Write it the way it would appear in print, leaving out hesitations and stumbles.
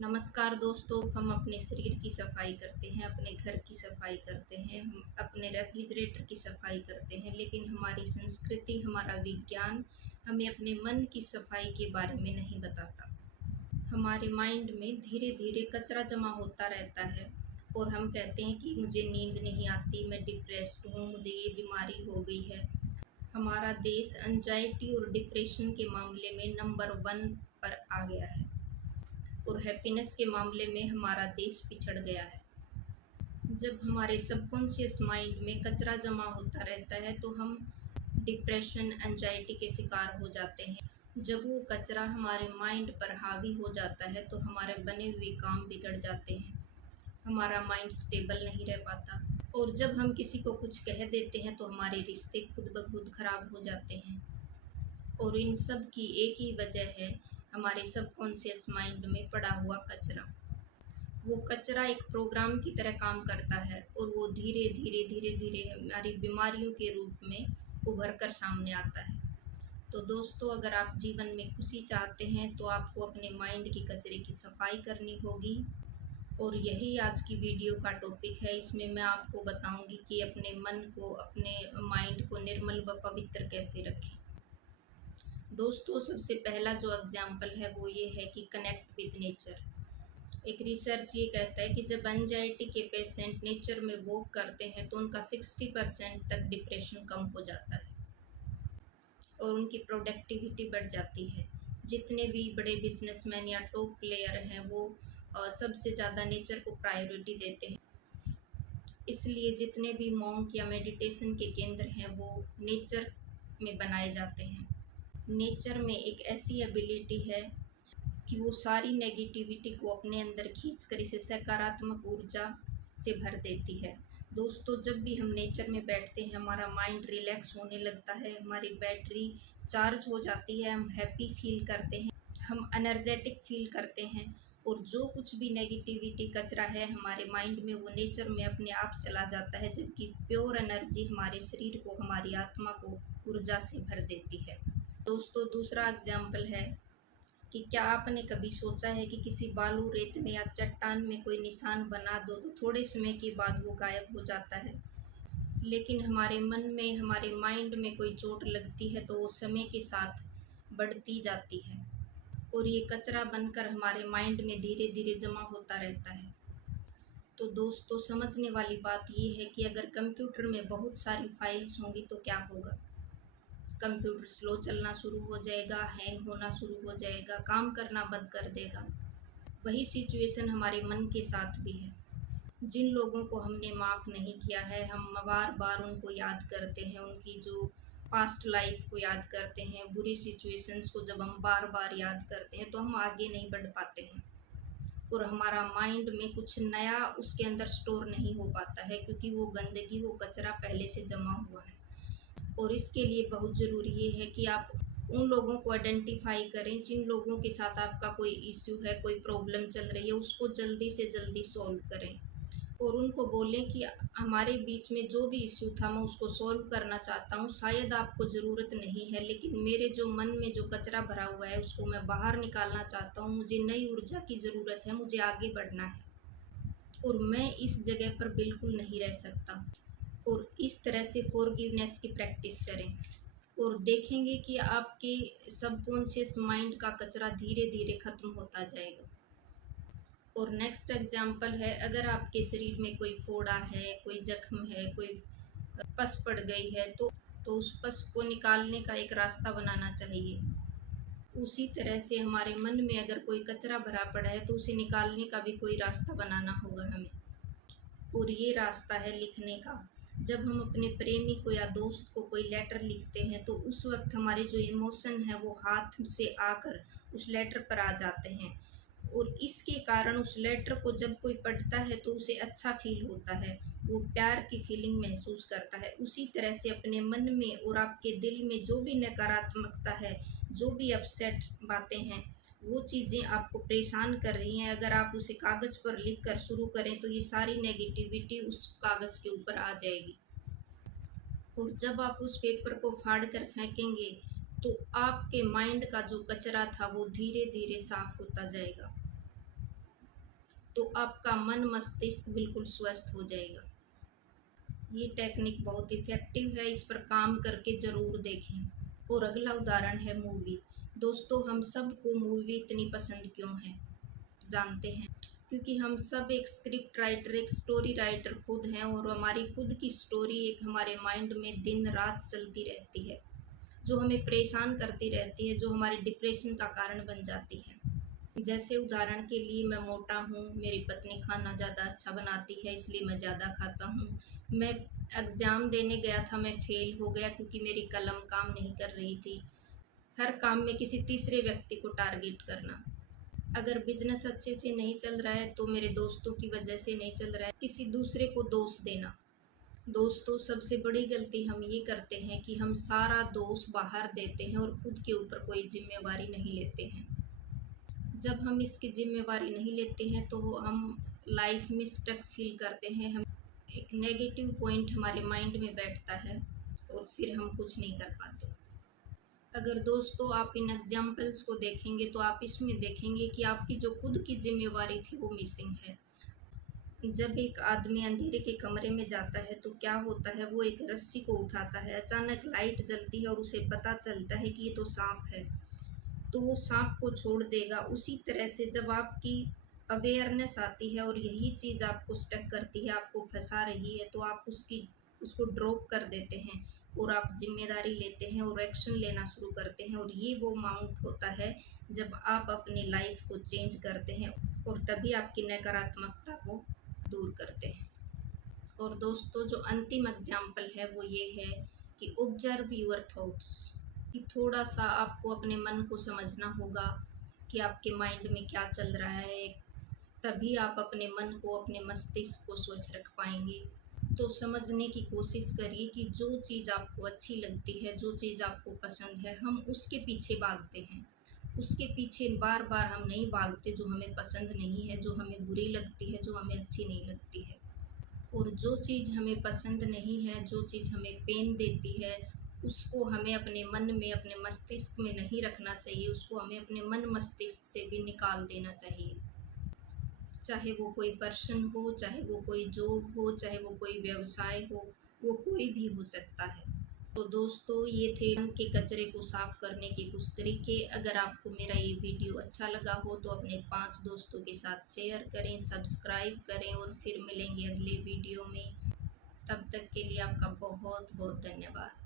नमस्कार दोस्तों, हम अपने शरीर की सफाई करते हैं, अपने घर की सफाई करते हैं, हम अपने रेफ्रिजरेटर की सफाई करते हैं, लेकिन हमारी संस्कृति, हमारा विज्ञान हमें अपने मन की सफाई के बारे में नहीं बताता। हमारे माइंड में धीरे-धीरे कचरा जमा होता रहता है और हम कहते हैं कि मुझे नींद नहीं आती, मैं डिप्रेस्ड हूँ, मुझे ये बीमारी हो गई है। हमारा देश एंजाइटी और डिप्रेशन के मामले में नंबर 1 पर आ गया है और हैप्पीनेस के मामले में हमारा देश पिछड़ गया है। जब हमारे सबकॉन्शियस माइंड में कचरा जमा होता रहता है तो हम डिप्रेशन, एंजाइटी के शिकार हो जाते हैं। जब वो कचरा हमारे माइंड पर हावी हो जाता है तो हमारे बने हुए काम बिगड़ जाते हैं, हमारा माइंड स्टेबल नहीं रह पाता और जब हम किसी को कुछ कह देते हैं तो हमारे रिश्ते खुद ब खुद खराब हो जाते हैं। और इन सब की एक ही वजह है, हमारे सबकॉन्शियस माइंड में पड़ा हुआ कचरा। वो कचरा एक प्रोग्राम की तरह काम करता है और वो धीरे धीरे हमारी बीमारियों के रूप में उभर कर सामने आता है। तो दोस्तों, अगर आप जीवन में खुशी चाहते हैं तो आपको अपने माइंड की कचरे की सफाई करनी होगी और यही आज की वीडियो का टॉपिक है। इसमें मैं आपको बताऊंगी कि अपने मन को, अपने माइंड को निर्मल व पवित्र कैसे रखें। दोस्तों, सबसे पहला जो एग्जाम्पल है वो ये है कि कनेक्ट विद नेचर। एक रिसर्च ये कहता है कि जब एंजाइटी के पेशेंट नेचर में वॉक करते हैं तो उनका 60% तक डिप्रेशन कम हो जाता है और उनकी प्रोडक्टिविटी बढ़ जाती है। जितने भी बड़े बिजनेसमैन या टॉप प्लेयर हैं वो सबसे ज़्यादा नेचर को प्रायोरिटी देते हैं। इसलिए जितने भी मॉन्क या मेडिटेशन के केंद्र हैं वो नेचर में बनाए जाते हैं। नेचर में एक ऐसी एबिलिटी है कि वो सारी नेगेटिविटी को अपने अंदर खींचकर इसे सकारात्मक ऊर्जा से भर देती है। दोस्तों, जब भी हम नेचर में बैठते हैं हमारा माइंड रिलैक्स होने लगता है, हमारी बैटरी चार्ज हो जाती है, हम हैप्पी फील करते हैं, हम एनर्जेटिक फील करते हैं और जो कुछ भी नेगेटिविटी कचरा है हमारे माइंड में वो नेचर में अपने आप चला जाता है, जबकि प्योर एनर्जी हमारे शरीर को, हमारी आत्मा को ऊर्जा से भर देती है। दोस्तों, दूसरा एग्जाम्पल है कि क्या आपने कभी सोचा है कि किसी बालू, रेत में या चट्टान में कोई निशान बना दो तो थोड़े समय के बाद वो गायब हो जाता है, लेकिन हमारे मन में, हमारे माइंड में कोई चोट लगती है तो वो समय के साथ बढ़ती जाती है और ये कचरा बनकर हमारे माइंड में धीरे धीरे जमा होता रहता है। तो दोस्तों, समझने वाली बात ये है कि अगर कंप्यूटर में बहुत सारी फाइल्स होंगी तो क्या होगा। कंप्यूटर स्लो चलना शुरू हो जाएगा, हैंग होना शुरू हो जाएगा, काम करना बंद कर देगा। वही सिचुएशन हमारे मन के साथ भी है। जिन लोगों को हमने माफ़ नहीं किया है, हम बार बार उनको याद करते हैं, उनकी जो पास्ट लाइफ को याद करते हैं, बुरी सिचुएशंस को जब हम बार बार याद करते हैं तो हम आगे नहीं बढ़ पाते हैं और हमारा माइंड में कुछ नया उसके अंदर स्टोर नहीं हो पाता है, क्योंकि वो गंदगी, वो कचरा पहले से जमा हुआ है। और इसके लिए बहुत ज़रूरी ये है कि आप उन लोगों को आइडेंटिफाई करें जिन लोगों के साथ आपका कोई इश्यू है, कोई प्रॉब्लम चल रही है, उसको जल्दी से जल्दी सॉल्व करें और उनको बोलें कि हमारे बीच में जो भी इश्यू था मैं उसको सॉल्व करना चाहता हूँ, शायद आपको ज़रूरत नहीं है, लेकिन मेरे जो मन में जो कचरा भरा हुआ है उसको मैं बाहर निकालना चाहता हूँ, मुझे नई ऊर्जा की ज़रूरत है, मुझे आगे बढ़ना है और मैं इस जगह पर बिल्कुल नहीं रह सकता। और इस तरह से फॉरगिवनेस की प्रैक्टिस करें और देखेंगे कि आपके सबकॉन्शियस माइंड का कचरा धीरे धीरे ख़त्म होता जाएगा। और नेक्स्ट एग्जाम्पल है, अगर आपके शरीर में कोई फोड़ा है, कोई जख्म है, कोई पस पड़ गई है तो उस पस को निकालने का एक रास्ता बनाना चाहिए। उसी तरह से हमारे मन में अगर कोई कचरा भरा पड़ा है तो उसे निकालने का भी कोई रास्ता बनाना होगा हमें, और ये रास्ता है लिखने का। जब हम अपने प्रेमी को या दोस्त को कोई लेटर लिखते हैं तो उस वक्त हमारे जो इमोशन है वो हाथ से आकर उस लेटर पर आ जाते हैं और इसके कारण उस लेटर को जब कोई पढ़ता है तो उसे अच्छा फील होता है, वो प्यार की फीलिंग महसूस करता है। उसी तरह से अपने मन में और आपके दिल में जो भी नकारात्मकता है, जो भी अपसेट बातें हैं, वो चीज़ें आपको परेशान कर रही हैं, अगर आप उसे कागज़ पर लिख कर शुरू करें तो ये सारी नेगेटिविटी उस कागज़ के ऊपर आ जाएगी और जब आप उस पेपर को फाड़ कर फेंकेंगे तो आपके माइंड का जो कचरा था वो धीरे धीरे साफ होता जाएगा। तो आपका मन मस्तिष्क बिल्कुल स्वस्थ हो जाएगा। ये टेक्निक बहुत इफ़ेक्टिव है, इस पर काम करके ज़रूर देखें। और अगला उदाहरण है मूवी। दोस्तों, हम सबको मूवी इतनी पसंद क्यों है जानते हैं? क्योंकि हम सब एक स्क्रिप्ट राइटर, एक स्टोरी राइटर खुद हैं, और हमारी खुद की स्टोरी एक हमारे माइंड में दिन रात चलती रहती है, जो हमें परेशान करती रहती है, जो हमारे डिप्रेशन का कारण बन जाती है। जैसे उदाहरण के लिए, मैं मोटा हूँ, मेरी पत्नी खाना ज़्यादा अच्छा बनाती है इसलिए मैं ज़्यादा खाता हूँ। मैं एग्ज़ाम देने गया था, मैं फ़ेल हो गया क्योंकि मेरी कलम काम नहीं कर रही थी। हर काम में किसी तीसरे व्यक्ति को टारगेट करना। अगर बिज़नेस अच्छे से नहीं चल रहा है तो मेरे दोस्तों की वजह से नहीं चल रहा है, किसी दूसरे को दोष देना। दोस्तों, सबसे बड़ी गलती हम ये करते हैं कि हम सारा दोष बाहर देते हैं और खुद के ऊपर कोई जिम्मेवारी नहीं लेते हैं। जब हम इसकी जिम्मेवारी नहीं लेते हैं तो हम लाइफ में स्टक फील करते हैं, हम एक नेगेटिव पॉइंट हमारे माइंड में बैठता है और फिर हम कुछ नहीं कर पाते। अगर दोस्तों आप इन एग्जाम्पल्स को देखेंगे तो आप इसमें देखेंगे कि आपकी जो खुद की जिम्मेवारी थी वो मिसिंग है। जब एक आदमी अंधेरे के कमरे में जाता है तो क्या होता है, वो एक रस्सी को उठाता है, अचानक लाइट जलती है और उसे पता चलता है कि ये तो सांप है, तो वो सांप को छोड़ देगा। उसी तरह से जब आपकी अवेयरनेस आती है और यही चीज़ आपको स्टक करती है, आपको फंसा रही है, तो आप उसको ड्रॉप कर देते हैं और आप जिम्मेदारी लेते हैं और एक्शन लेना शुरू करते हैं। और ये वो माउंट होता है जब आप अपनी लाइफ को चेंज करते हैं और तभी आपकी नकारात्मकता को दूर करते हैं। और दोस्तों, जो अंतिम एग्जाम्पल है वो ये है कि ऑब्जर्व यूअर थॉट्स, कि थोड़ा सा आपको अपने मन को समझना होगा कि आपके माइंड में क्या चल रहा है, तभी आप अपने मन को, अपने मस्तिष्क को स्वच्छ रख पाएंगे। तो समझने की कोशिश करिए कि जो चीज़ आपको अच्छी लगती है, जो चीज़ आपको पसंद है, हम उसके पीछे भागते हैं। उसके पीछे बार बार हम नहीं भागते जो हमें पसंद नहीं है, जो हमें बुरी लगती है, जो हमें अच्छी नहीं लगती है। और जो चीज़ हमें पसंद नहीं है, जो चीज़ हमें पेन देती है, उसको हमें अपने मन में, अपने मस्तिष्क में नहीं रखना चाहिए, उसको हमें अपने मन मस्तिष्क से भी निकाल देना चाहिए। चाहे वो कोई पर्सन हो, चाहे वो कोई जॉब हो, चाहे वो कोई व्यवसाय हो, वो कोई भी हो सकता है। तो दोस्तों, ये थे मन के कचरे को साफ करने के कुछ तरीके। अगर आपको मेरा ये वीडियो अच्छा लगा हो तो अपने 5 दोस्तों के साथ शेयर करें, सब्सक्राइब करें, और फिर मिलेंगे अगले वीडियो में। तब तक के लिए आपका बहुत बहुत धन्यवाद।